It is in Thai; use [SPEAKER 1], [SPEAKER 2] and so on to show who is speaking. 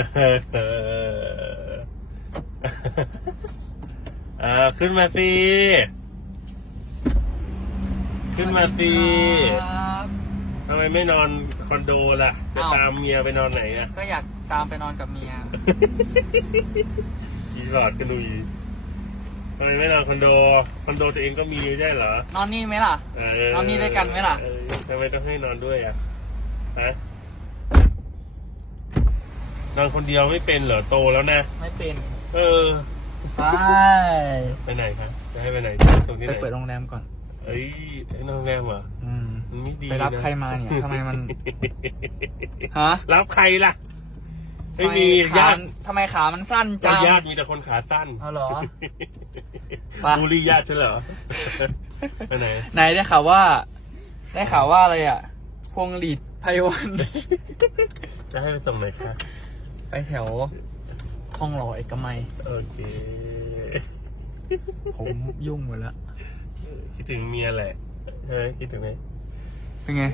[SPEAKER 1] อเอออ่าขึ้นมาสิขึ้นมาสิ
[SPEAKER 2] ครับ
[SPEAKER 1] ทำไมไม่นอนคอนโดล่ะ จะ
[SPEAKER 2] อ้าว
[SPEAKER 1] ตามเมียไปนอนไหนอะ
[SPEAKER 2] ก็อยากตามไปนอนกับเมีย
[SPEAKER 1] รีสอร์ทกันดูอีทำไมไม่นอนคอนโด คอนโดตัวเองก็มีไม่ใช่เหรอ
[SPEAKER 2] นอนนี่ไหมล่ะ
[SPEAKER 1] เออน
[SPEAKER 2] อนนี่ด้วยกันไหมล่ะ
[SPEAKER 1] เออทำไมต้องให้นอนด้วยอะฮะ นอนคนเดียวไม่เป็นเหรอโตแล้วนะ
[SPEAKER 2] ไม่เป็น
[SPEAKER 1] เออ
[SPEAKER 2] ไป
[SPEAKER 1] ไปไหนครับจะให้ไปไหน ตรงที่
[SPEAKER 2] ไป
[SPEAKER 1] ไหน
[SPEAKER 2] เปิดโรงแรมก่อน
[SPEAKER 1] เอ้ยให้นอนโรงแรมเหรอ
[SPEAKER 2] อืม
[SPEAKER 1] มันไม่ดี
[SPEAKER 2] ไปรับ
[SPEAKER 1] นะ
[SPEAKER 2] ใครมาเนี่ยทำไมมัน ฮะ
[SPEAKER 1] รับใครล่ะ ไม่มี
[SPEAKER 2] ทำขา
[SPEAKER 1] ญาติ
[SPEAKER 2] ทำไมขามันสั้น
[SPEAKER 1] ก็
[SPEAKER 2] จัง
[SPEAKER 1] ญาติมีแต่คนขาสั้น
[SPEAKER 2] เอาเหรอ ไป
[SPEAKER 1] บูลลี่ญาติใช่เหรอ ไปไหน
[SPEAKER 2] ไหนได้ข่าวว่า ได้ข่าวว่าอะไรอะ พวงหลีดไพวัน
[SPEAKER 1] จะให้ไปส่งไหนคะ
[SPEAKER 2] ไปแถวห้องรอเอกมัย
[SPEAKER 1] โอเค
[SPEAKER 2] ผมยุ่งหมดแล้ว
[SPEAKER 1] คิดถึงเมียแหละเฮ้ยคิดถึงไหม
[SPEAKER 2] เป็นไง